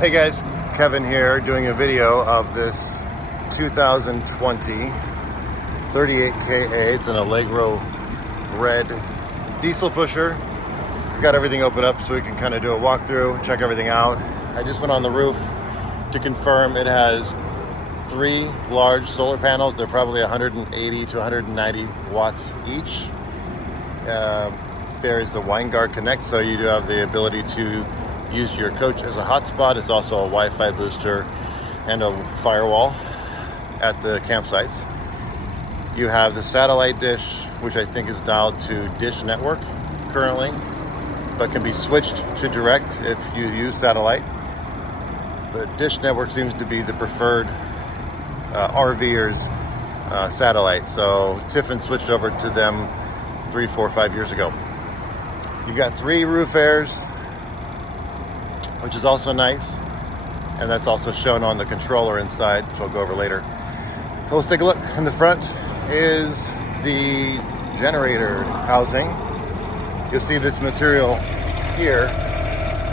Hey guys, Kevin here doing a video of this 2020 38KA. It's an Allegro RED diesel pusher. We've got everything open up so we can kind of do a walkthrough, check everything out. I just went on the roof to confirm it has 3 large solar panels. They're probably 180 to 190 watts each. There is the Winegard Connect, so you do have the ability to use your coach as a hotspot. It's also a Wi-Fi booster and a firewall at the campsites. You have the satellite dish, which I think is dialed to Dish Network currently, but can be switched to direct if you use satellite. But Dish Network seems to be the preferred RVers satellite, so Tiffin switched over to them 3, 4, 5 years ago. You've got 3 roof airs, which is also nice, and that's also shown on the controller inside, which I'll go over later. So let's take a look. In the front is the generator housing. You'll see this material here.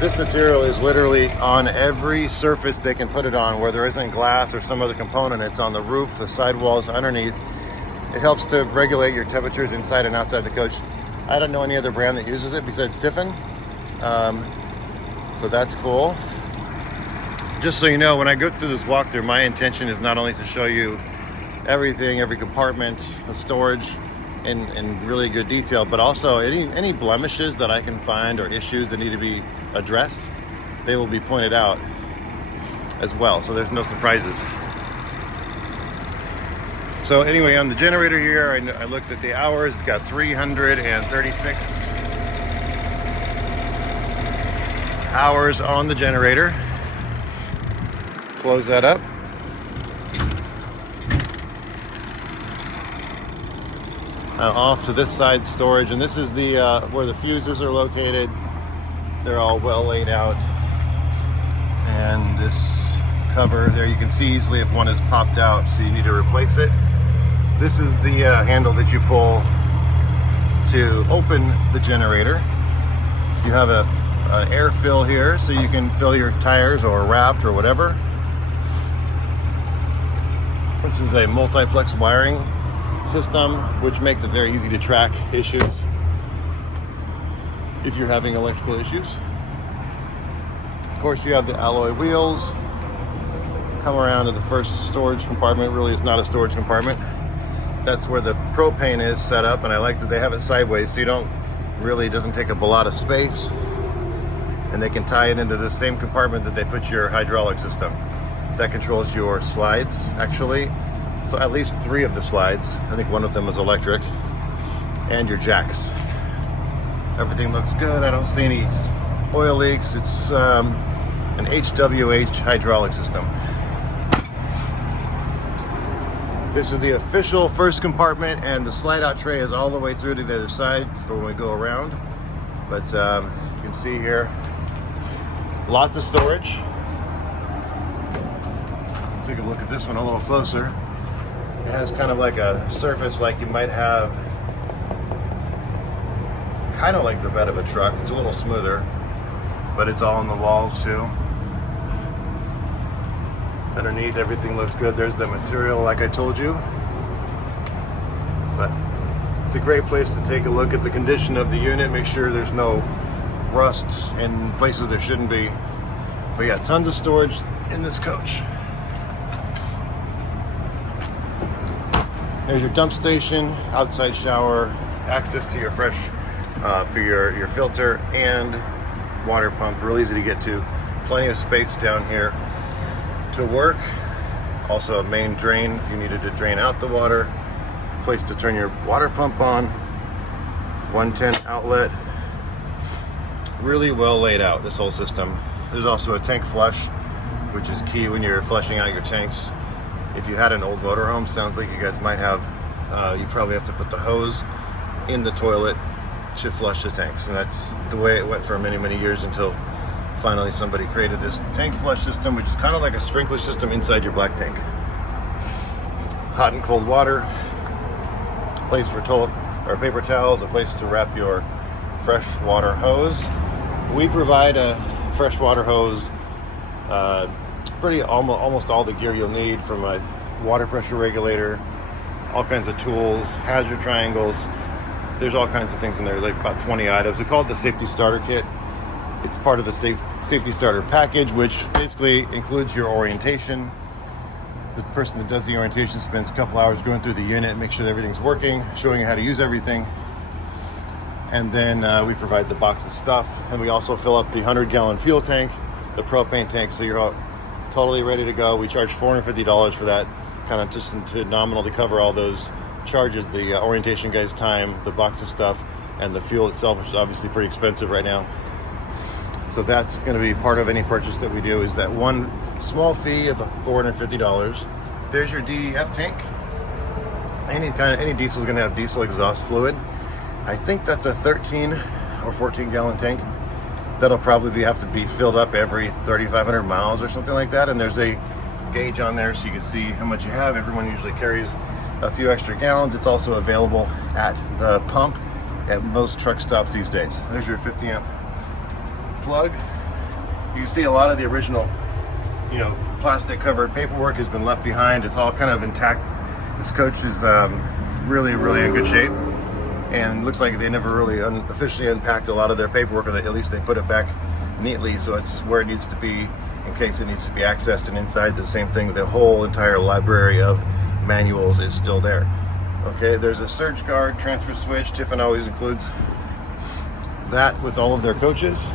This material is literally on every surface they can put it on, where there isn't glass or some other component. It's on the roof, the sidewalls, underneath. It helps to regulate your temperatures inside and outside the coach. I don't know any other brand that uses it besides Tiffin. So that's cool. Just so you know, when I go through this walkthrough, my intention is not only to show you everything, every compartment, the storage in really good detail, but also any blemishes that I can find or issues that need to be addressed, they will be pointed out as well, so there's no surprises. So anyway, on the generator here, I looked at the hours. It's got 336 hours on the generator. Close that up. Now off to this side storage, and this is the where the fuses are located. They're all well laid out, and this cover there, you can see easily if one is popped out, so you need to replace it. This is the handle that you pull to open the generator. You have an air fill here, so you can fill your tires or a raft or whatever. This is a multiplex wiring system, which makes it very easy to track issues if you're having electrical issues. Of course, you have the alloy wheels. Come around to the first storage compartment. Really, it's not a storage compartment. That's where the propane is set up, and I like that they have it sideways, so it doesn't take up a lot of space. And they can tie it into the same compartment that they put your hydraulic system. That controls your slides, actually. So at least 3 of the slides. I think one of them is electric. And your jacks. Everything looks good. I don't see any oil leaks. It's an HWH hydraulic system. This is the official first compartment, and the slide out tray is all the way through to the other side for when we go around. But you can see here, lots of storage. Let's take a look at this one a little closer. It has kind of like a surface like you might have, kind of like the bed of a truck. It's a little smoother, but it's all on the walls too. Underneath, everything looks good. There's the material like I told you. But it's a great place to take a look at the condition of the unit, make sure there's no rust in places there shouldn't be. But yeah, tons of storage in this coach. There's your dump station, outside shower, access to your fresh, for your filter and water pump. Real easy to get to. Plenty of space down here to work. Also a main drain if you needed to drain out the water. Place to turn your water pump on. 110 outlet. Really well laid out, this whole system. There's also a tank flush, which is key when you're flushing out your tanks. If you had an old motorhome, sounds like you guys might have, you probably have to put the hose in the toilet to flush the tanks. And that's the way it went for many, many years until finally somebody created this tank flush system, which is kind of like a sprinkler system inside your black tank. Hot and cold water, place for paper towels, a place to wrap your freshwater hose. We provide a freshwater hose Pretty almost all the gear you'll need, from a water pressure regulator, all kinds of tools, hazard triangles. There's all kinds of things in there, like about 20 items. We call it the safety starter kit. It's part of the safety starter package, which basically includes your orientation. The person that does the orientation spends a couple hours going through the unit, make sure that everything's working, showing you how to use everything. And then we provide the box of stuff, and we also fill up the 100-gallon fuel tank, the propane tank, so you're all totally ready to go. We charge $450 for that, kind of just to nominal to cover all those charges, the orientation guy's time, the box of stuff, and the fuel itself, which is obviously pretty expensive right now. So that's going to be part of any purchase that we do, is that one small fee of $450. There's your DEF tank. Any diesel is going to have diesel exhaust fluid. I think that's a 13 or 14 gallon tank. That'll probably have to be filled up every 3,500 miles or something like that. And there's a gauge on there so you can see how much you have. Everyone usually carries a few extra gallons. It's also available at the pump at most truck stops these days. There's your 50 amp plug. You can see a lot of the original, plastic covered paperwork has been left behind. It's all kind of intact. This coach is really in good shape, and looks like they never really officially unpacked a lot of their paperwork, or at least they put it back neatly so it's where it needs to be in case it needs to be accessed. And inside, the same thing, the whole entire library of manuals is still there. Okay, there's a surge guard transfer switch. Tiffin always includes that with all of their coaches.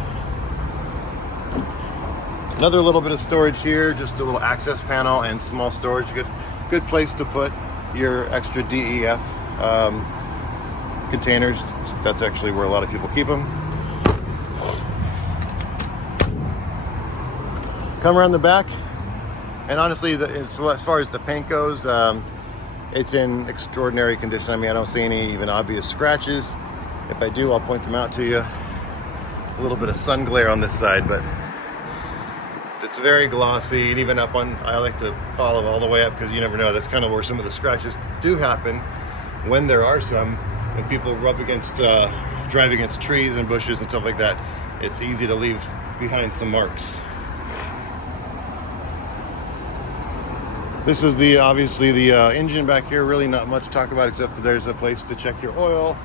Another little bit of storage here, just a little access panel and small storage. Good place to put your extra DEF containers. That's actually where a lot of people keep them. Come around the back, and honestly, as far as the paint goes, it's in extraordinary condition. I mean, I don't see any even obvious scratches. If I do, I'll point them out to you. A little bit of sun glare on this side, but it's very glossy. And even up on, I like to follow all the way up, because you never know. That's kind of where some of the scratches do happen, when there are some, when people drive against trees and bushes and stuff like that. It's easy to leave behind some marks. This is obviously the engine back here. Really not much to talk about, except that there's a place to check your oil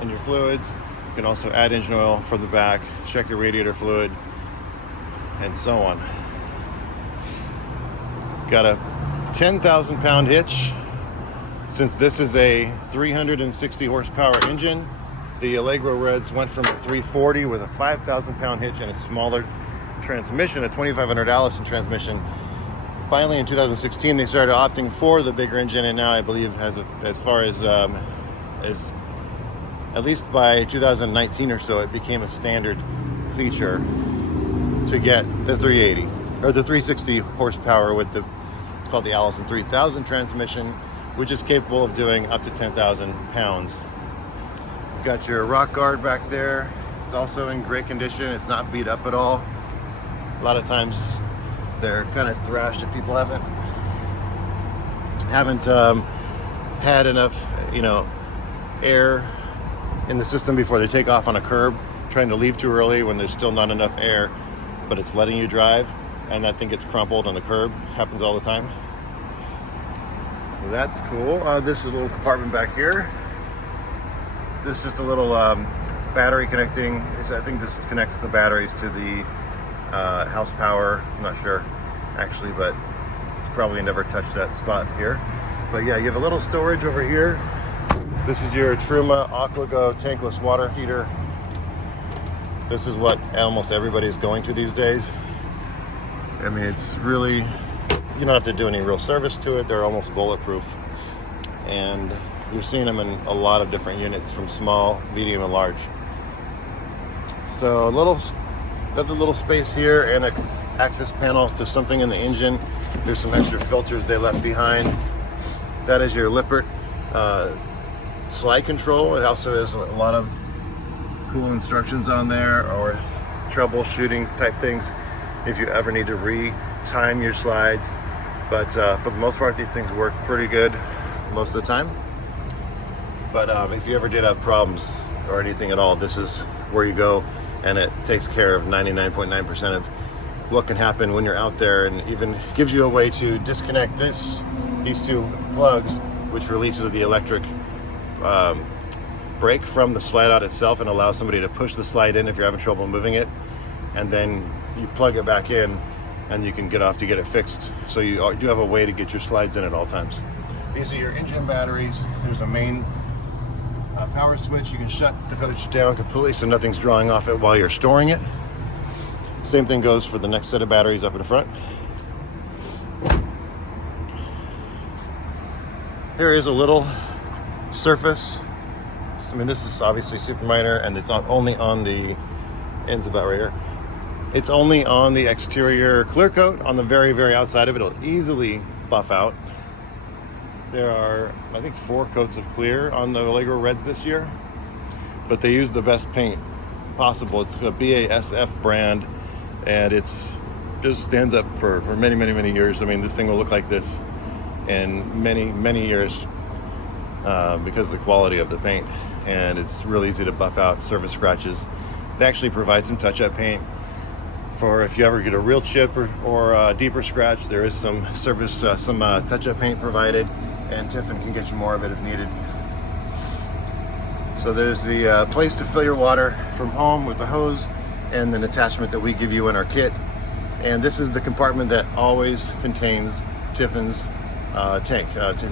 and your fluids. You can also add engine oil from the back, check your radiator fluid, and so on. Got a 10,000 pound hitch. Since this is a 360 horsepower engine, the Allegro Reds went from a 340 with a 5,000 pound hitch and a smaller transmission, a 2500 Allison transmission. Finally, in 2016, they started opting for the bigger engine, and now I believe as far as at least by 2019 or so, it became a standard feature to get the 380 or the 360 horsepower with it's called the Allison 3000 transmission, which is capable of doing up to 10,000 pounds. You've got your rock guard back there. It's also in great condition. It's not beat up at all. A lot of times they're kind of thrashed if people haven't had enough, air in the system before they take off on a curb, trying to leave too early when there's still not enough air, but it's letting you drive, and that thing gets crumpled on the curb. Happens all the time. That's cool. This is a little compartment back here. This is just a little battery connecting. I think this connects the batteries to the house power. I'm not sure actually, but probably never touched that spot here. But yeah, you have a little storage over here. This is your Truma AquaGo tankless water heater. This is what almost everybody is going to these days. I mean, it's really, you don't have to do any real service to it. They're almost bulletproof. And you're seeing them in a lot of different units, from small, medium, and large. So another little space here, and an access panel to something in the engine. There's some extra filters they left behind. That is your Lippert slide control. It also has a lot of cool instructions on there, or troubleshooting type things if you ever need to re-time your slides. But for the most part, these things work pretty good most of the time. But if you ever did have problems or anything at all, this is where you go, and it takes care of 99.9% what can happen when you're out there, and even gives you a way to disconnect these two plugs, which releases the electric brake from the slide out itself and allows somebody to push the slide in if you're having trouble moving it, and then you plug it back in and you can get off to get it fixed. So you do have a way to get your slides in at all times. These are your engine batteries. There's a main power switch. You can shut the coach down completely so nothing's drawing off it while you're storing it. Same thing goes for the next set of batteries up in front. There is a little surface. I mean, this is obviously super minor, and it's only on the ends about right here. It's only on the exterior clear coat. On the very, very outside of it, it'll easily buff out. There are, I think, 4 coats of clear on the Allegro Reds this year, but they use the best paint possible. It's a BASF brand, and it's just stands up for many, many, many years. I mean, this thing will look like this in many, many years because of the quality of the paint, and it's really easy to buff out surface scratches. They actually provide some touch-up paint for if you ever get a real chip or a deeper scratch. There is some surface, some touch-up paint provided, and Tiffin can get you more of it if needed. So there's the place to fill your water from home with the hose, and an attachment that we give you in our kit. And this is the compartment that always contains Tiffin's tank,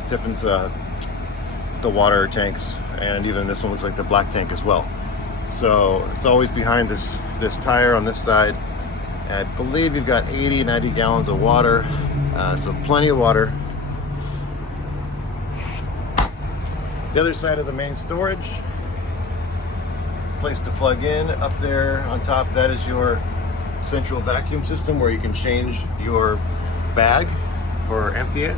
Tiffin's the water tanks, and even this one looks like the black tank as well. So it's always behind this tire on this side. I believe you've got 80-90 gallons of water, so plenty of water. The other side of the main storage, place to plug in. Up there on top, that is your central vacuum system where you can change your bag or empty it.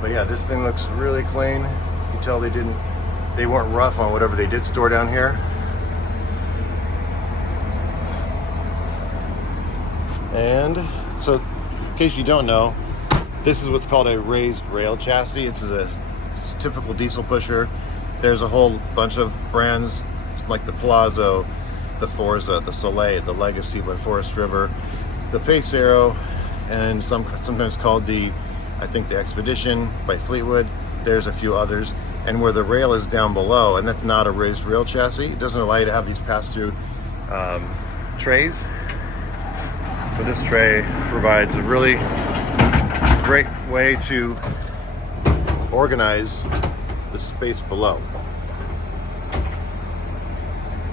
But yeah, this thing looks really clean. You can tell they weren't rough on whatever they did store down here. And so, in case you don't know, this is what's called a raised rail chassis. It's a typical diesel pusher. There's a whole bunch of brands like the Palazzo, the Forza, the Soleil, the Legacy by Forest River, the Pace Aero, and sometimes called I think the Expedition by Fleetwood. There's a few others. And where the rail is down below, and that's not a raised rail chassis, it doesn't allow you to have these pass-through trays. But this tray provides a really great way to organize the space below.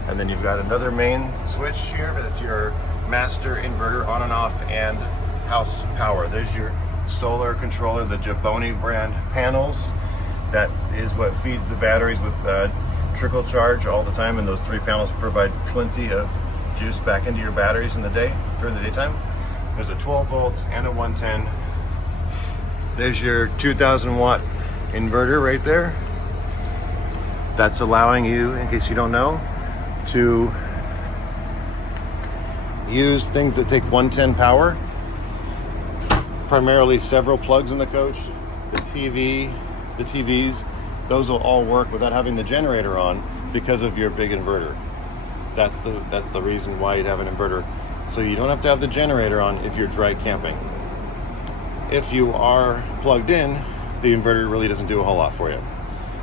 And then you've got another main switch here, but it's your master inverter on and off and house power. There's your solar controller, the Jaboni brand panels. That is what feeds the batteries with trickle charge all the time, and those 3 panels provide plenty of juice back into your batteries in the day, during the daytime. There's a 12 volts and a 110. There's your 2000 watt inverter right there. That's allowing you, in case you don't know, to use things that take 110 power. Primarily several plugs in the coach, the TVs, those will all work without having the generator on because of your big inverter. That's the reason why you'd have an inverter. So you don't have to have the generator on if you're dry camping. If you are plugged in, the inverter really doesn't do a whole lot for you.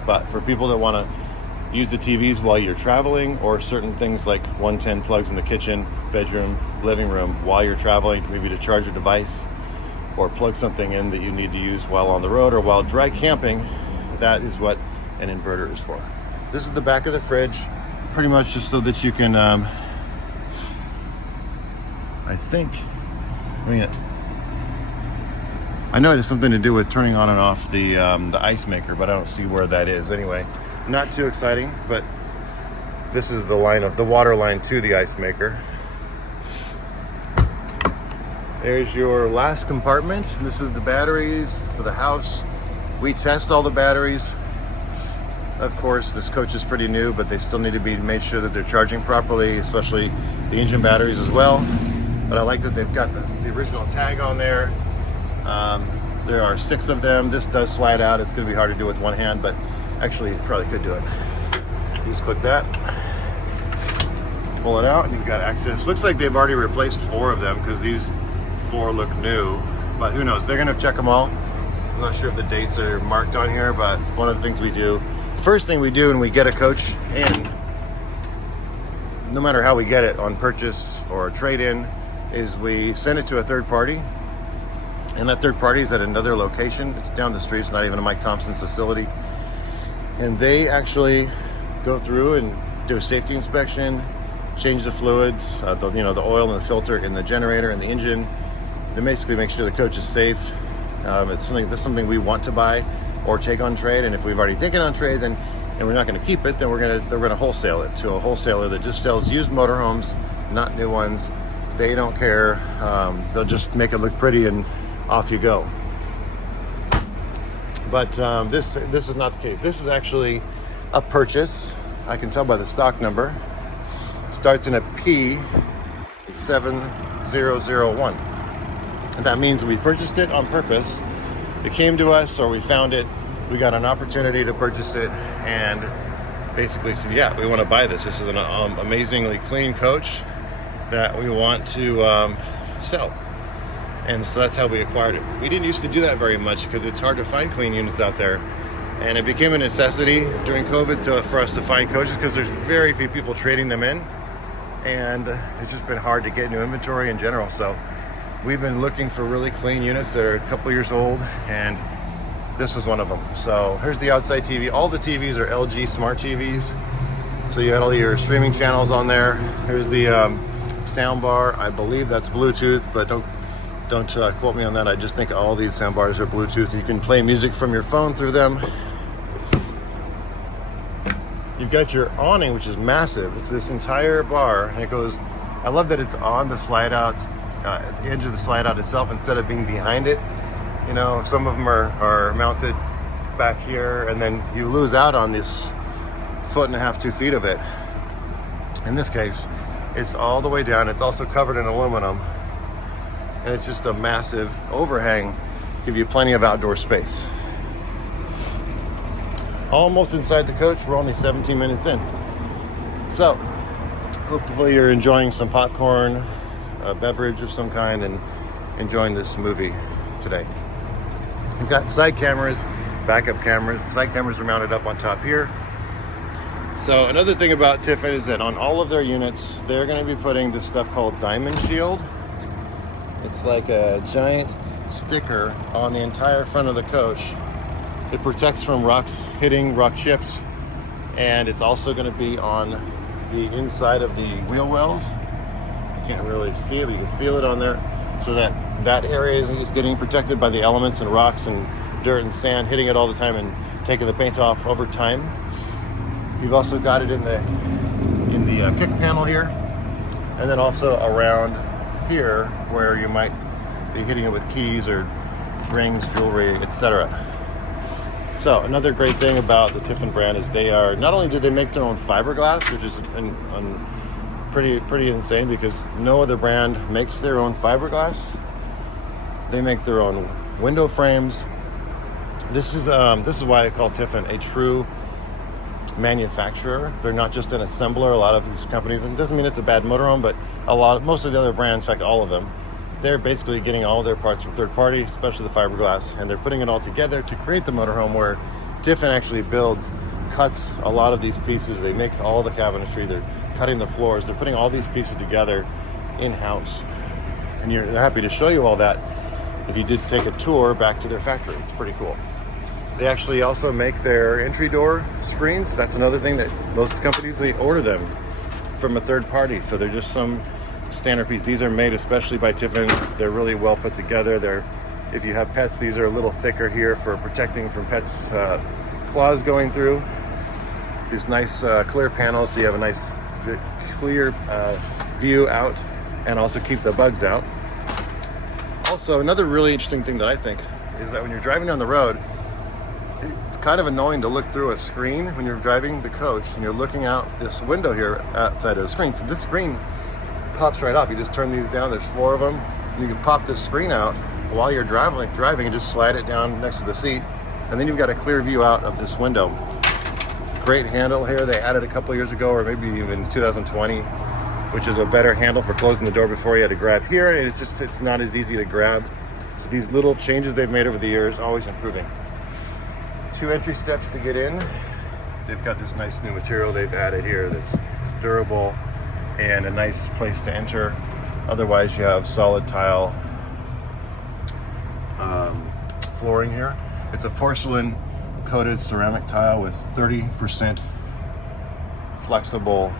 But for people that want to use the TVs while you're traveling, or certain things like 110 plugs in the kitchen, bedroom, living room while you're traveling, maybe to charge a device or plug something in that you need to use while on the road or while dry camping, that is what an inverter is for. This is the back of the fridge, pretty much just so that you can, I know it has something to do with turning on and off the ice maker, but I don't see where that is. Anyway, not too exciting, but this is the water line to the ice maker. There's your last compartment. This is the batteries for the house. We test all the batteries. Of course, this coach is pretty new, but they still need to be made sure that they're charging properly, especially the engine batteries as well. But I like that they've got the original tag on there. There are 6 of them. This does slide out. It's going to be hard to do with one hand, but actually you probably could do it. You just click that. pull it out and you've got access. Looks like they've already replaced 4 of them because these 4 look new, but who knows? They're gonna check them all. I'm not sure if the dates are marked on here, but one of the things we do, first thing we do when we get a coach in, no matter how we get it, on purchase or trade-in, is we send it to a third party, and that third party is at another location. It's down the street. It's not even a Mike Thompson's facility, and they actually go through and do a safety inspection, change the fluids, the oil and the filter in the generator and the engine. They basically make sure the coach is safe. It's something we want to buy or take on trade, and if we've already taken on trade, then and we're not going to keep it, then they're going to wholesale it to a wholesaler that just sells used motorhomes, not new ones. They don't care. They'll just make it look pretty and off you go. But this is not the case. This is actually a purchase. I can tell by the stock number. It starts in a P. It's 7001. And that means we purchased it on purpose. It came to us, or we found it. We got an opportunity to purchase it, and basically said, yeah, we want to buy this. This is an amazingly clean coach that we want to sell. And so that's how we acquired it. We didn't used to do that very much because it's hard to find clean units out there. And it became a necessity during COVID for us to find coaches because there's very few people trading them in. And it's just been hard to get new inventory in general. So we've been looking for really clean units that are a couple years old, and this is one of them. So here's the outside TV. All the TVs are LG smart TVs. So you had all your streaming channels on there. Here's the sound bar. I believe that's Bluetooth, but don't quote me on that. I just think all these sound bars are Bluetooth. You can play music from your phone through them. You've got your awning, which is massive. It's this entire bar, and it goes, I love that it's on the slide out, the edge of the slide out itself instead of being behind it. You know, some of them are mounted back here, and then you lose out on this 1.5 to 2 feet of it. In this case, it's all the way down. It's also covered in aluminum, and it's just a massive overhang, give you plenty of outdoor space. Almost inside the coach. We're only 17 minutes in. So hopefully you're enjoying some popcorn, a beverage of some kind, and enjoying this movie today. We've got side cameras, backup cameras. The side cameras are mounted up on top here. So another thing about Tiffin is that on all of their units, they're going to be putting this stuff called Diamond Shield. It's like a giant sticker on the entire front of the coach. It protects from rocks hitting rock chips, and it's also going to be on the inside of the wheel wells. You can't really see it, but you can feel it on there, so that area is getting protected by the elements and rocks and dirt and sand hitting it all the time and taking the paint off over time. You've also got it in the kick panel here, and then also around here where you might be hitting it with keys or rings, jewelry, etc. So another great thing about the Tiffin brand is they are, not only do they make their own fiberglass, which is pretty insane because no other brand makes their own fiberglass. They make their own window frames. This is why I call Tiffin a true manufacturer. They're not just an assembler. A lot of these companies, and it doesn't mean it's a bad motorhome, but most of the other brands, in fact all of them, they're basically getting all their parts from third party, especially the fiberglass, and they're putting it all together to create the motorhome, where Tiffin actually cuts a lot of these pieces. They make all the cabinetry, they're cutting the floors, they're putting all these pieces together in-house. And they're happy to show you all that if you did take a tour back to their factory. It's pretty cool. They actually also make their entry door screens. That's another thing that most companies, they order them from a third party, so they're just some standard piece. These are made especially by Tiffin. They're really well put together. If you have pets, these are a little thicker here for protecting from pets' claws going through. These nice clear panels, so you have a nice clear view out, and also keep the bugs out. Also, another really interesting thing that I think is that when you're driving down the road, it's kind of annoying to look through a screen when you're driving the coach and you're looking out this window here outside of the screen. So this screen pops right off. You just turn these down. There's 4 of them, and you can pop this screen out while you're driving and just slide it down next to the seat, and then you've got a clear view out of this window. Great handle here. They added a couple years ago, or maybe even 2020. which is a better handle for closing the door before you had to grab here. And it's not as easy to grab. So these little changes they've made over the years, always improving. 2 entry steps to get in. They've got this nice new material they've added here that's durable and a nice place to enter. Otherwise, you have solid tile flooring here. It's a porcelain coated ceramic tile with 30% flexible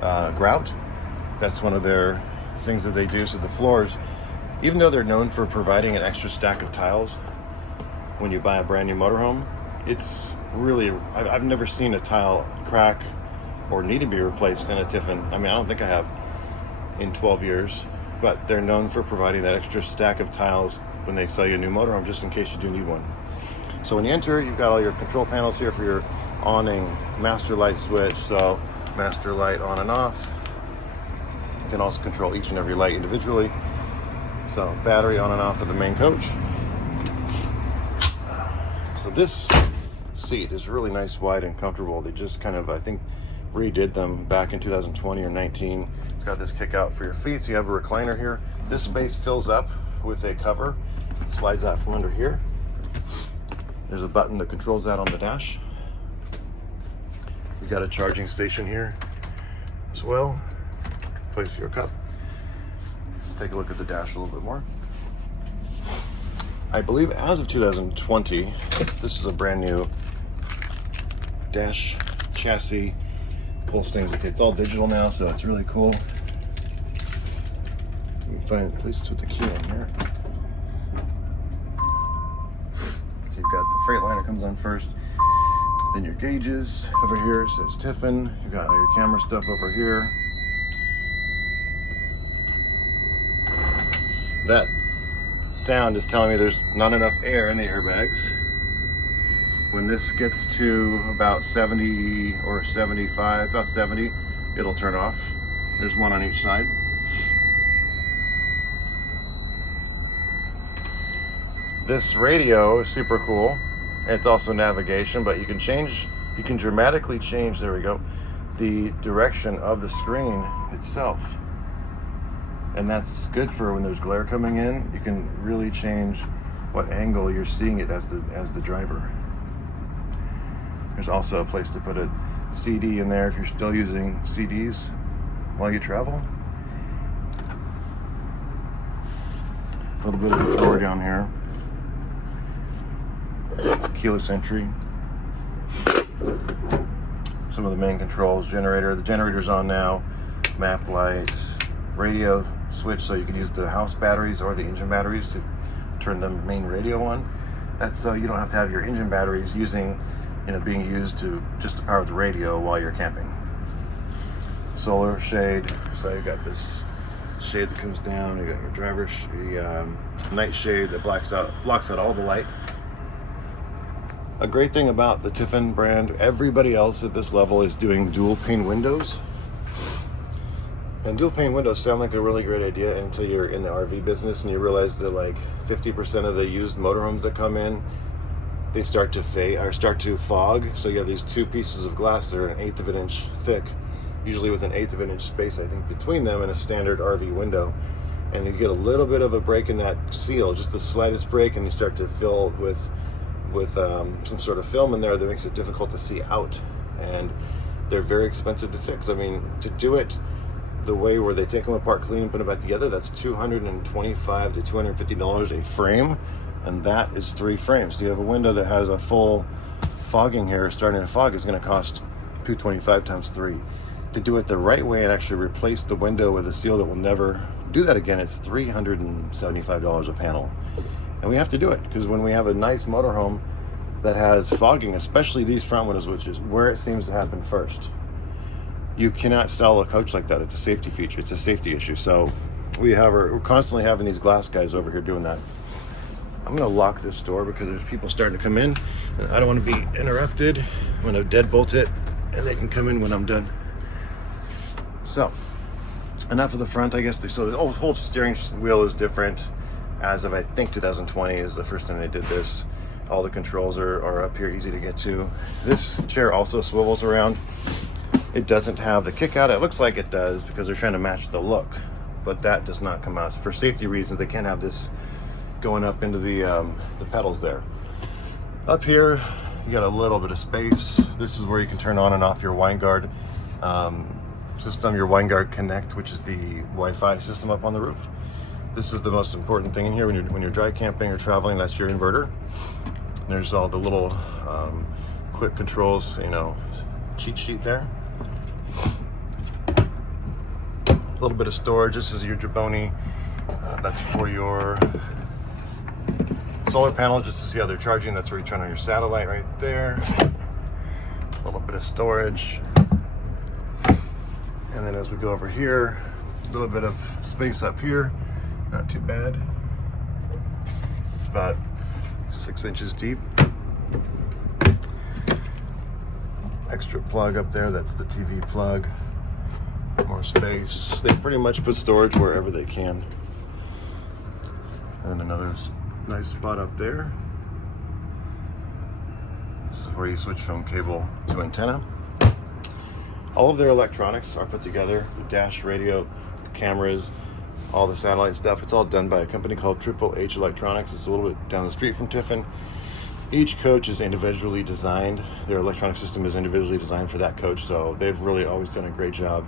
grout. That's one of their things that they do. So the floors, even though they're known for providing an extra stack of tiles when you buy a brand new motorhome, it's really, I've never seen a tile crack or need to be replaced in a Tiffin. I mean, I don't think I have in 12 years, but they're known for providing that extra stack of tiles when they sell you a new motorhome, just in case you do need one. So when you enter, you've got all your control panels here for your awning, master light switch, so master light on and off. You can also control each and every light individually. So battery on and off of the main coach. So this seat is really nice, wide, and comfortable. They just kind of, I think, redid them back in 2020 or 19. It's got this kick out for your feet, so you have a recliner here. This space fills up with a cover. It slides out from under here. There's a button that controls that on the dash. You've got a charging station here as well. Place for your cup. Let's take a look at the dash a little bit more. I believe as of 2020, this is a brand new dash chassis. Pulls things, okay, it's all digital now, so it's really cool. Let me find a place to put the key on here. So you've got the Freightliner comes on first, then your gauges over here says Tiffin. You've got all your camera stuff over here. That sound is telling me there's not enough air in the airbags. When this gets to about 70 or 75, about 70, it'll turn off. There's one on each side. This radio is super cool. It's also navigation, but you can dramatically change, there we go, the direction of the screen itself. And that's good for when there's glare coming in. You can really change what angle you're seeing it as the driver. There's also a place to put a CD in there if you're still using CDs while you travel. A little bit of a drawer down here. Keyless entry. Some of the main controls, generator. The generator's on now. Map lights, radio switch, so you can use the house batteries or the engine batteries to turn the main radio on. That's so you don't have to have your engine batteries being used to just to power the radio while you're camping. Solar shade, so you got this shade that comes down. You got your driver's night shade that blocks out all the light. A great thing about the Tiffin brand, everybody else at this level is doing dual pane windows. And dual pane windows sound like a really great idea until you're in the RV business and you realize that like 50% of the used motorhomes that come in, they start to fade or start to fog. So you have these 2 pieces of glass that are 1/8 of an inch thick, usually with an 1/8 of an inch space, I think, between them in a standard RV window. And you get a little bit of a break in that seal, just the slightest break, and you start to fill with some sort of film in there that makes it difficult to see out. And they're very expensive to fix. I mean, to do it the way where they take them apart, clean, and put them back together, that's $225 to $250 a frame, and that is 3 frames. So you have a window that has a full fogging here, starting to fog, is going to cost $225 times 3. To do it the right way and actually replace the window with a seal that will never do that again, it's $375 a panel. And we have to do it because when we have a nice motorhome that has fogging, especially these front windows, which is where it seems to happen first, you cannot sell a coach like that. It's a safety feature. It's a safety issue. So we're constantly having these glass guys over here doing that. I'm going to lock this door because there's people starting to come in and I don't want to be interrupted. I'm going to deadbolt it and they can come in when I'm done. So enough of the front, I guess. So the whole steering wheel is different as of, I think, 2020 is the first time they did this. All the controls are up here, easy to get to. This chair also swivels around. It doesn't have the kick out. It looks like it does because they're trying to match the look, but that does not come out. For safety reasons, they can't have this going up into the pedals there. Up here, you got a little bit of space. This is where you can turn on and off your wine guard system, your wine guard connect, which is the Wi-Fi system up on the roof. This is the most important thing in here when you're dry camping or traveling. That's your inverter. There's all the little quick controls, you know, cheat sheet there. A little bit of storage. This is your Jaboni. That's for your solar panel, just to see how they're charging. That's where you turn on your satellite right there. A little bit of storage. And then as we go over here, a little bit of space up here. Not too bad. It's about 6 inches deep. Extra plug up there, that's the TV plug. More space. They pretty much put storage wherever they can. And another nice spot up there. This is where you switch from cable to antenna. All of their electronics are put together. The dash, radio, cameras, all the satellite stuff. It's all done by a company called Triple H Electronics. It's a little bit down the street from Tiffin. Each coach is individually designed. Their electronic system is individually designed for that coach. So they've really always done a great job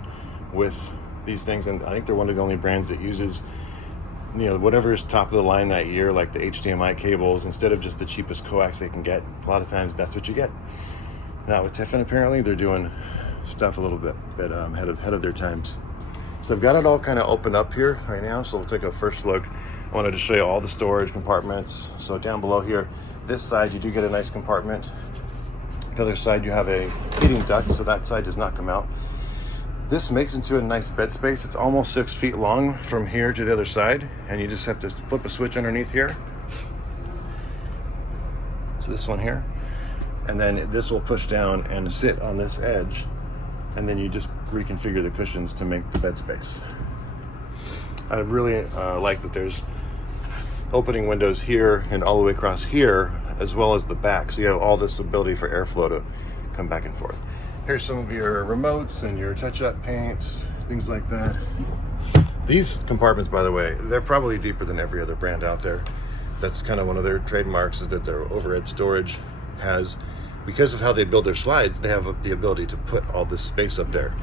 with these things. And I think they're one of the only brands that uses, you know, whatever is top of the line that year, like the HDMI cables, instead of just the cheapest coax they can get. A lot of times that's what you get. Now with Tiffin, apparently they're doing stuff a little bit ahead of their times. So I've got it all kind of opened up here right now, so we'll take a first look. I wanted to show you all the storage compartments. So down below here, this side you do get a nice compartment. The other side you have a heating duct, so that side does not come out. This makes into a nice bed space. It's almost 6 feet long from here to the other side, and you just have to flip a switch underneath here. So this one here, and then this will push down and sit on this edge, and then you just reconfigure the cushions to make the bed space. I really like that there's opening windows here and all the way across here, as well as the back, so you have all this ability for airflow to come back and forth. Here's some of your remotes and your touch-up paints, things like that. These compartments, by the way, they're probably deeper than every other brand out there. That's kind of one of their trademarks, is that their overhead storage has, because of how they build their slides, they have the ability to put all this space up there.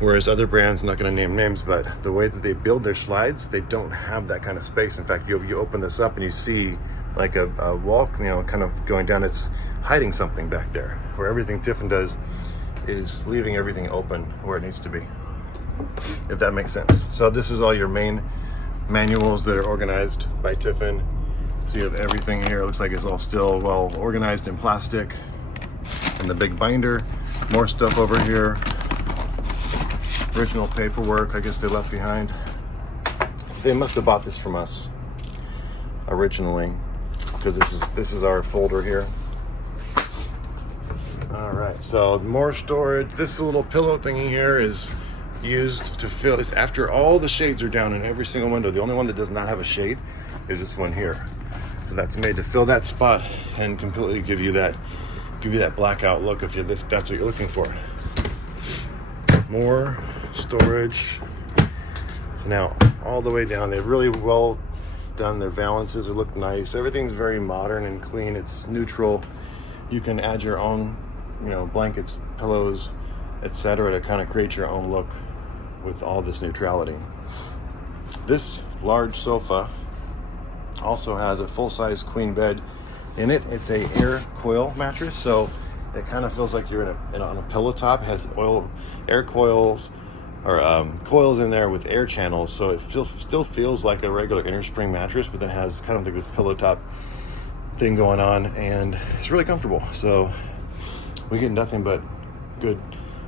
Whereas other brands, I'm not going to name names, but the way that they build their slides, they don't have that kind of space. In fact, you open this up and you see like a wall, you know, kind of going down. It's hiding something back there, where everything Tiffin does is leaving everything open where it needs to be, if that makes sense. So this is all your main manuals that are organized by Tiffin. So you have everything here. It looks like it's all still well organized in plastic. And the big binder, more stuff over here. Original paperwork, I guess they left behind. So they must have bought this from us originally, because this is our folder here. All right, so more storage. This little pillow thingy here is used to fill. It's after all the shades are down in every single window. The only one that does not have a shade is this one here. So that's made to fill that spot and completely give you that blackout look if that's what you're looking for. More storage. So now all the way down, they've really well done their valances. They look nice. Everything's very modern and clean. It's neutral. You can add your own, you know, blankets, pillows, etc., to kind of create your own look with all this neutrality. This large sofa also has a full-size queen bed in it. It's a air coil mattress, so it kind of feels like you're on a pillow top. It has air coils, or coils in there with air channels, so it still feels like a regular inner spring mattress, but then has kind of like this pillow top thing going on, and it's really comfortable. So we get nothing but good,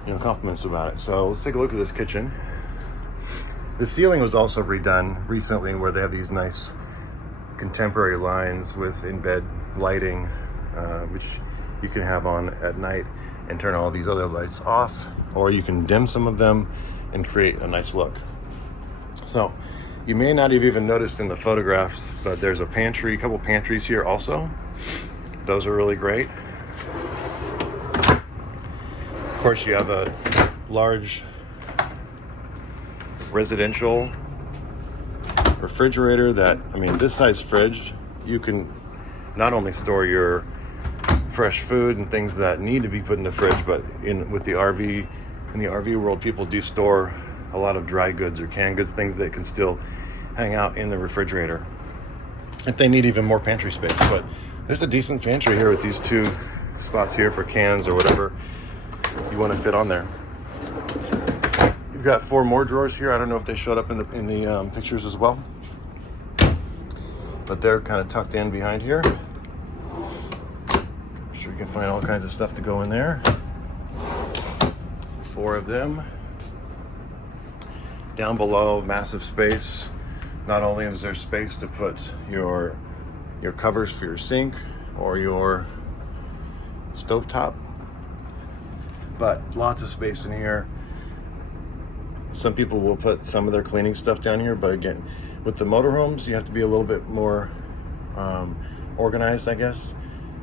you know, compliments about it. So let's take a look at this kitchen. The ceiling was also redone recently, where they have these nice contemporary lines with in-bed lighting, which you can have on at night and turn all these other lights off, or you can dim some of them and create a nice look. So you may not have even noticed in the photographs, but there's a pantry, a couple pantries here also. Those are really great. Of course, you have a large residential refrigerator that, I mean, this size fridge, you can not only store your fresh food and things that need to be put in the fridge, but in the RV world, people do store a lot of dry goods or canned goods, things that can still hang out in the refrigerator if they need even more pantry space. But there's a decent pantry here with these 2 spots here for cans or whatever you want to fit on there. You've got 4 more drawers here. I don't know if they showed up in the pictures as well, but they're kind of tucked in behind here. I'm sure you can find all kinds of stuff to go in there. 4 of them. Down below, massive space. Not only is there space to put your covers for your sink or your stovetop, but lots of space in here. Some people will put some of their cleaning stuff down here, but again, with the motorhomes, you have to be a little bit more organized, I guess.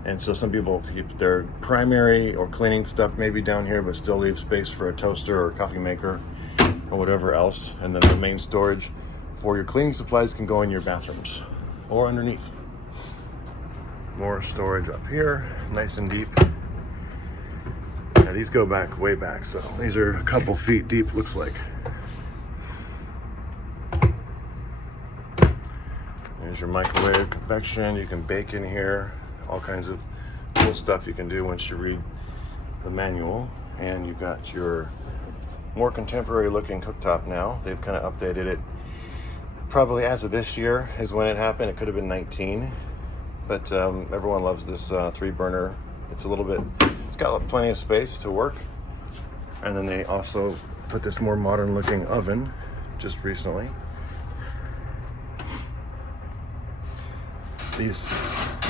And so some people keep their primary or cleaning stuff maybe down here, but still leave space for a toaster or a coffee maker or whatever else. And then the main storage for your cleaning supplies can go in your bathrooms or underneath. More storage up here, nice and deep. Yeah, these go back way back, so these are a couple feet deep, looks like. There's your microwave, convection. You can bake in here. All kinds of cool stuff you can do once you read the manual. And you've got your more contemporary looking cooktop now. They've kind of updated it. Probably as of this year is when it happened. It could have been 19, but everyone loves this 3-burner. It's a little bit, it's got plenty of space to work. And then they also put this more modern looking oven just recently. These,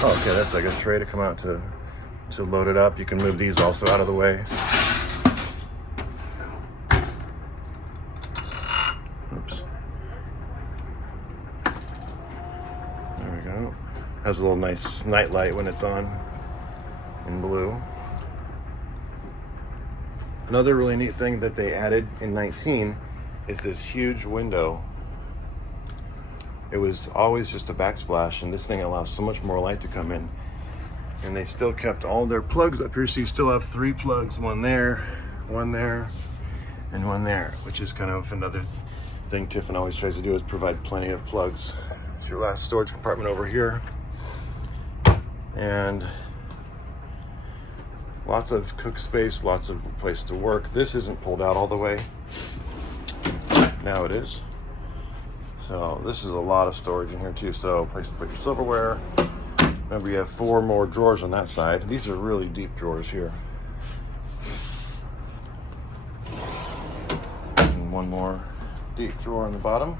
oh, okay, that's like a tray to come out to load it up. You can move these also out of the way. Oops. There we go. Has a little nice night light when it's on in blue. Another really neat thing that they added in 19 is this huge window. It was always just a backsplash, and this thing allows so much more light to come in. And they still kept all their plugs up here, so you still have 3 plugs, one there, and one there, which is kind of another thing Tiffin always tries to do, is provide plenty of plugs. It's your last storage compartment over here. And lots of cook space, lots of place to work. This isn't pulled out all the way. Now it is. So this is a lot of storage in here too. So place to put your silverware. Remember, you have 4 more drawers on that side. These are really deep drawers here. And 1 more deep drawer on the bottom.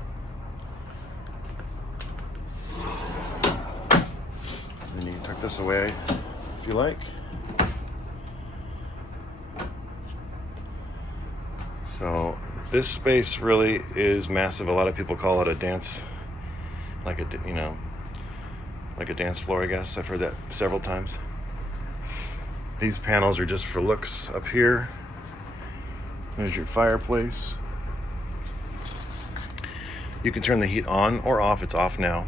And then you can tuck this away if you like. So this space really is massive. A lot of people call it a dance, like a dance floor, I guess. I've heard that several times. These panels are just for looks up here. There's your fireplace. You can turn the heat on or off. It's off now.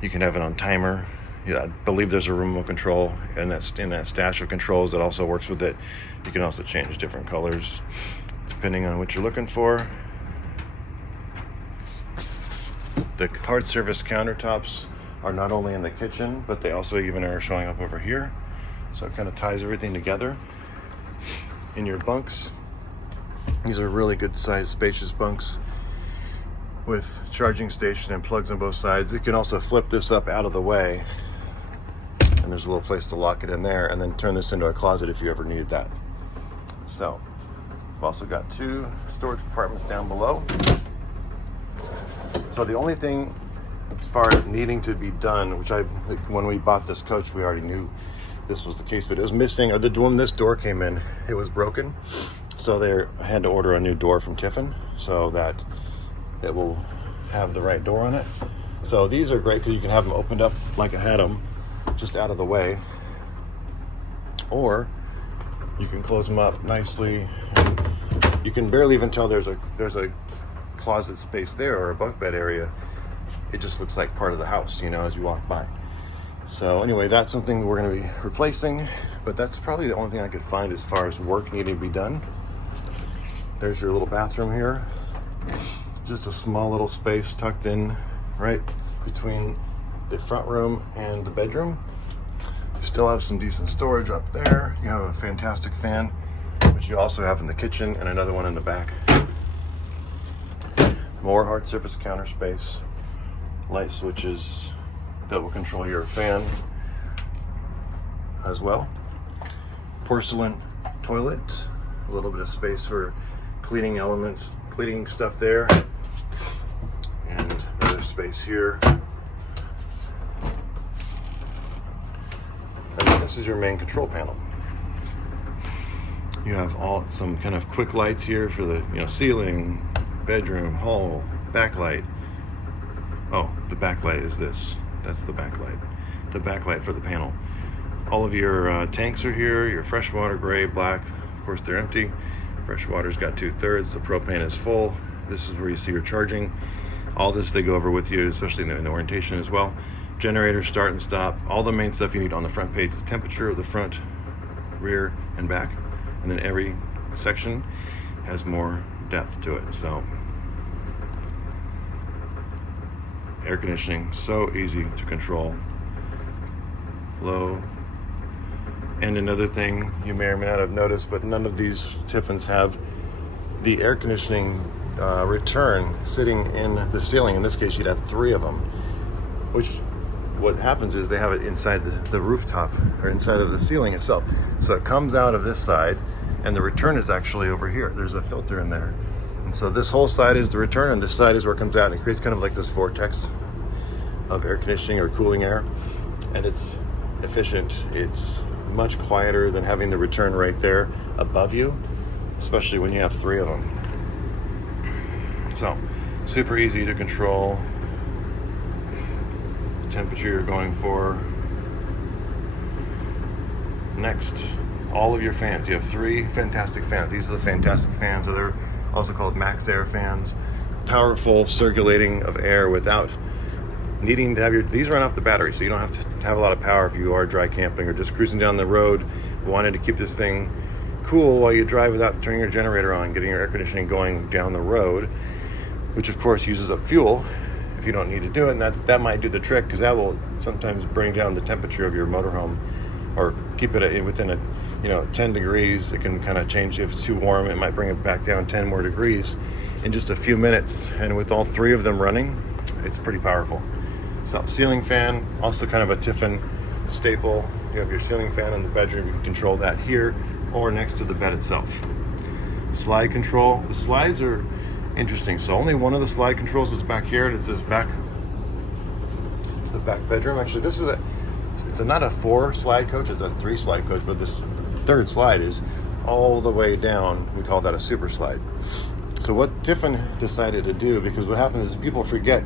You can have it on timer. Yeah, I believe there's a remote control, and that's in that stash of controls that also works with it. You can also change different colors depending on what you're looking for. The hard surface countertops are not only in the kitchen, but they also even are showing up over here. So it kind of ties everything together. In your bunks, these are really good sized, spacious bunks with charging station and plugs on both sides. You can also flip this up out of the way, and there's a little place to lock it in there, and then turn this into a closet if you ever needed that. So we've also got 2 storage compartments down below. So the only thing as far as needing to be done, which when we bought this coach, we already knew this was the case, but it was missing, or when this door came in, it was broken. So I had to order a new door from Tiffin so that it will have the right door on it. So these are great because you can have them opened up like I had them, just out of the way. Or You can close them up nicely, and you can barely even tell there's a closet space there or a bunk bed area. It just looks like part of the house, you know, as you walk by. So anyway, that's something we're going to be replacing, but that's probably the only thing I could find as far as work needing to be done. There's your little bathroom here. Just a small little space tucked in right between the front room and the bedroom. You still have some decent storage up there. You have a fantastic fan, which you also have in the kitchen, and another one in the back. More hard surface counter space, light switches that will control your fan as well. Porcelain toilet, a little bit of space for cleaning elements, cleaning stuff there, and another space here. And this is your main control panel. You have some kind of quick lights here for the ceiling, bedroom, hall, backlight. Oh, the backlight is this. That's the backlight. The backlight for the panel. All of your tanks are here. Your freshwater, gray, black. Of course, they're empty. Freshwater's got 2/3. The propane is full. This is where you see your charging. All this they go over with you, especially in the orientation as well. Generator, start and stop. All the main stuff you need on the front page. The temperature of the front, rear, and back. And then every section has more depth to it. So air conditioning, so easy to control. Flow. And another thing you may or may not have noticed, but none of these Tiffins have the air conditioning return sitting in the ceiling. In this case, you'd have 3 of them, which what happens is they have it inside the rooftop or inside of the ceiling itself. So it comes out of this side, and the return is actually over here. There's a filter in there. And so this whole side is the return, and this side is where it comes out, and it creates kind of like this vortex of air conditioning or cooling air. And it's efficient. It's much quieter than having the return right there above you, especially when you have 3 of them. So super easy to control. Temperature you're going for. Next, all of your fans. You have 3 fantastic fans. These are the fantastic fans. They're also called max air fans. Powerful circulating of air without needing to have these run off the battery, so you don't have to have a lot of power if you are dry camping or just cruising down the road, wanting to keep this thing cool while you drive without turning your generator on, getting your air conditioning going down the road, which of course uses up fuel if you don't need to do it. And that might do the trick, because that will sometimes bring down the temperature of your motorhome or keep it within 10 degrees. It can kind of change. If it's too warm, it might bring it back down 10 more degrees in just a few minutes. And with all 3 of them running, it's pretty powerful. So ceiling fan, also kind of a Tiffin staple. You have your ceiling fan in the bedroom. You can control that here or next to the bed itself. Slide control. The slides are interesting. So only one of the slide controls is back here, and it's the back bedroom. Actually, it's not a 4 slide coach, it's a 3 slide coach, but this 3rd slide is all the way down. We call that a super slide. So what Tiffin decided to do, because what happens is people forget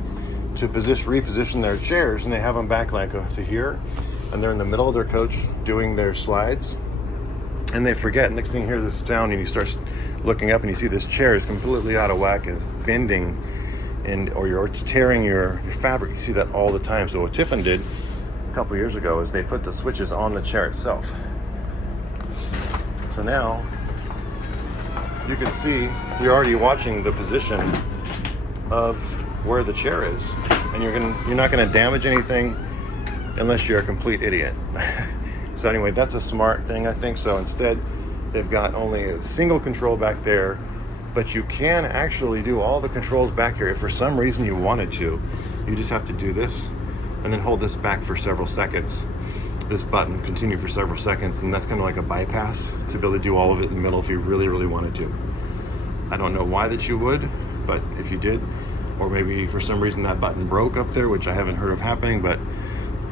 to reposition their chairs, and they have them back like to here, and they're in the middle of their coach doing their slides, and they forget. Next thing you hear this sound, and you start looking up, and you see this chair is completely out of whack and bending, or it's tearing your fabric. You see that all the time. So what Tiffin did a couple years ago is they put the switches on the chair itself. So now you can see you're already watching the position of where the chair is, and you're not going to damage anything unless you're a complete idiot. So anyway, that's a smart thing, I think. So instead, they've got only a single control back there, but you can actually do all the controls back here. If for some reason you wanted to, you just have to do this and then hold this back for several seconds. This button, continue for several seconds, and that's kind of like a bypass to be able to do all of it in the middle if you really, really wanted to. I don't know why that you would, but if you did, or maybe for some reason that button broke up there, which I haven't heard of happening, but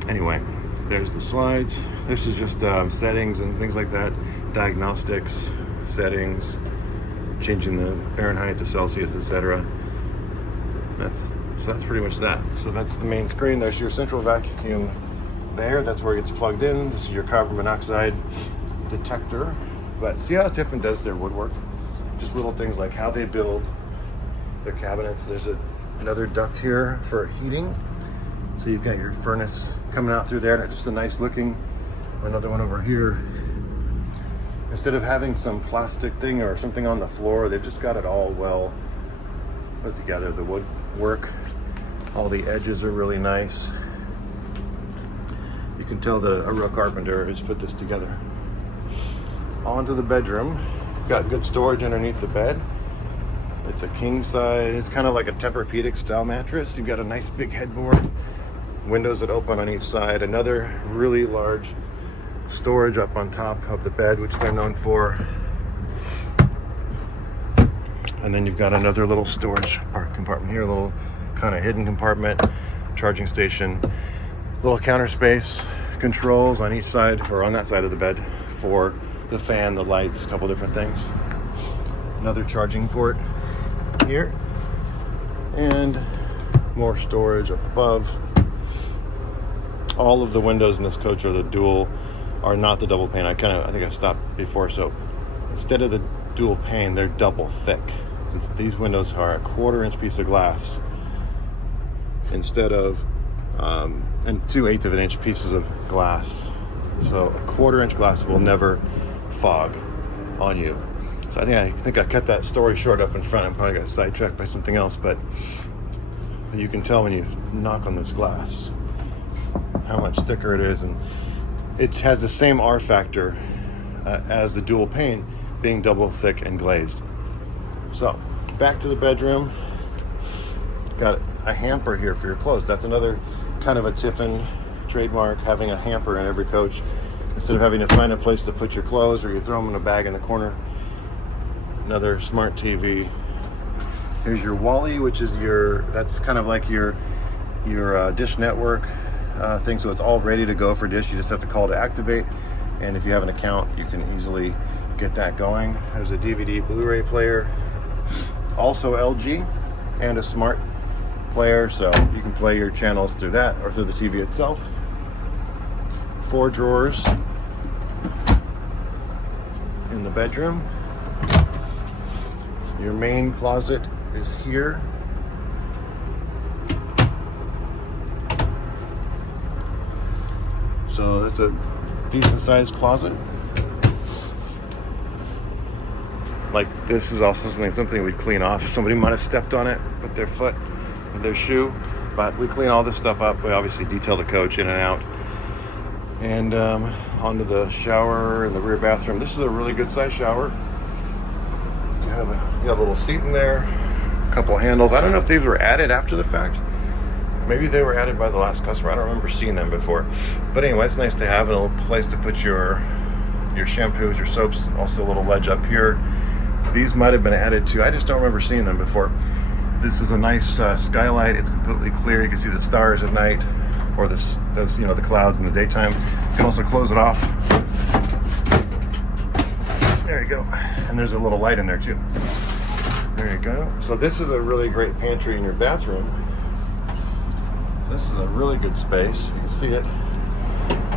anyway, there's the slides. This is just settings and things like that, diagnostics, settings, changing the Fahrenheit to Celsius, etc. So that's pretty much that. So that's the main screen. There's your central vacuum there. That's where it gets plugged in. This is your carbon monoxide detector. But see how Tiffin does their woodwork? Just little things like how they build their cabinets. There's another duct here for heating. So you've got your furnace coming out through there, and just a nice looking. Another one over here. Instead of having some plastic thing or something on the floor, they've just got it all well put together. The woodwork, all the edges are really nice. You can tell that a real carpenter has put this together. Onto the bedroom. You've got good storage underneath the bed. It's a king size, kind of like a Tempur-Pedic style mattress. You've got a nice big headboard, windows that open on each side, another really large storage up on top of the bed, which they're known for. And then you've got another little storage compartment here, a little kind of hidden compartment, charging station, little counter space, controls on each side or on that side of the bed for the fan, the lights, a couple different things. Another charging port here, and more storage up above. All of the windows in this coach are not the double pane. I think I stopped before. So instead of the dual pane, they're double thick. Since these windows are a 1/4 inch piece of glass instead of and 2/8 of an inch pieces of glass. So a 1/4 inch glass will never fog on you. So I think I cut that story short up in front. I probably got sidetracked by something else, but you can tell when you knock on this glass how much thicker it is, and it has the same R factor as the dual pane, being double thick and glazed. So back to the bedroom. Got a hamper here for your clothes. That's another kind of a Tiffin trademark, having a hamper in every coach instead of having to find a place to put your clothes or you throw them in a bag in the corner. Another smart TV. Here's your Wally, which is that's kind of like your Dish Network thing. So it's all ready to go for Dish. You just have to call to activate. And if you have an account, you can easily get that going. There's a DVD Blu-ray player. Also LG, and a smart player, so you can play your channels through that or through the TV itself. 4 drawers in the bedroom. Your main closet is here. So that's a decent sized closet. Like this is also something we'd clean off. Somebody might have stepped on it with their foot, with their shoe, but we clean all this stuff up. We obviously detail the coach in and out. And onto the shower in the rear bathroom. This is a really good size shower. You have a little seat in there, a couple of handles. I don't know if these were added after the fact. Maybe they were added by the last customer. I don't remember seeing them before. But anyway, it's nice to have a little place to put your shampoos, your soaps. Also a little ledge up here. These might have been added too. I just don't remember seeing them before. This is a nice skylight. It's completely clear. You can see the stars at night, or the clouds in the daytime. You can also close it off. There you go. And there's a little light in there too. There you go. So this is a really great pantry in your bathroom. This is a really good space. You can see it.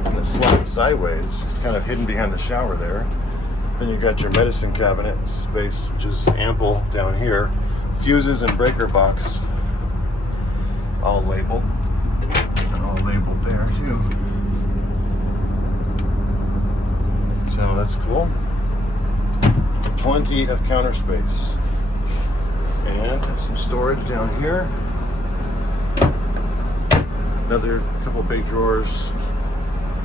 And it slides sideways. It's kind of hidden behind the shower there. Then you've got your medicine cabinet space, which is ample down here. Fuses and breaker box, all labeled. All labeled there too. So that's cool. Plenty of counter space. And some storage down here. Another couple big drawers.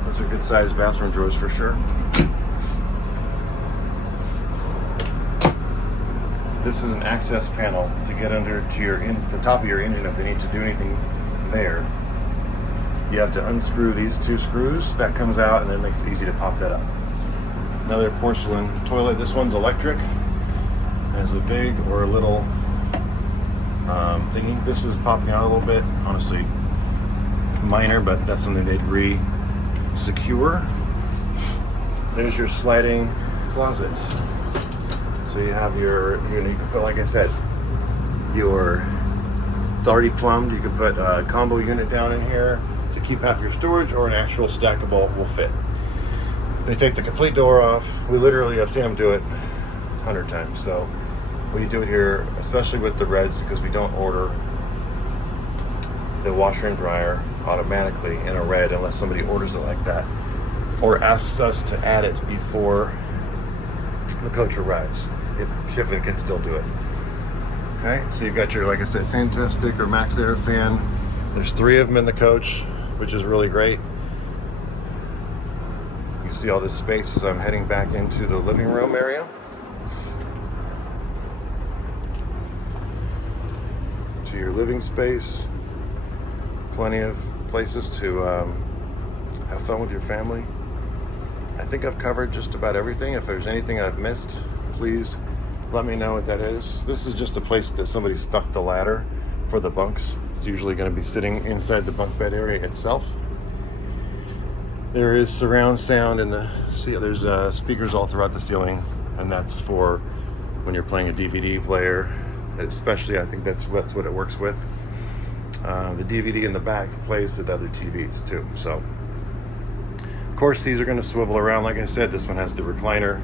Those are good sized bathroom drawers for sure. This is an access panel to get under to the top of your engine if they need to do anything there. You have to unscrew these 2 screws. That comes out and then it makes it easy to pop that up. Another porcelain toilet. This one's electric. There's a big or a little thingy. This is popping out a little bit. Honestly, minor, but that's something they'd re-secure. There's your sliding closet. So you have you can put, like I said, it's already plumbed. You can put a combo unit down in here to keep half your storage, or an actual stackable will fit. They take the complete door off. We literally have seen them do it 100 times. So we do it here, especially with the Reds, because we don't order the washer and dryer automatically in a Red unless somebody orders it like that or asks us to add it before the coach arrives, if Tiffin can still do it. Okay, so you've got your, like I said, Fantastic or Max Air fan. There's 3 of them in the coach, which is really great. You see all this space as I'm heading back into the living room area. To your living space. Plenty of places to have fun with your family. I think I've covered just about everything. If there's anything I've missed, please let me know what that is. This is just a place that somebody stuck the ladder for the bunks. It's usually going to be sitting inside the bunk bed area itself. There is surround sound in the there's speakers all throughout the ceiling, and that's for when you're playing a DVD player. Especially, I think that's what it works with. The DVD in the back plays with other TVs too. So, of course, these are going to swivel around. Like I said, this one has the recliner.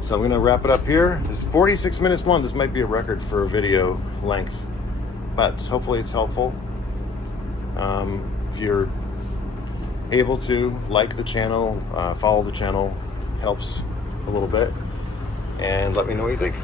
So I'm going to wrap it up here. It's 46 minutes long. This might be a record for a video length, but hopefully it's helpful. If you're able to like the channel, follow the channel, helps a little bit, and let me know what you think.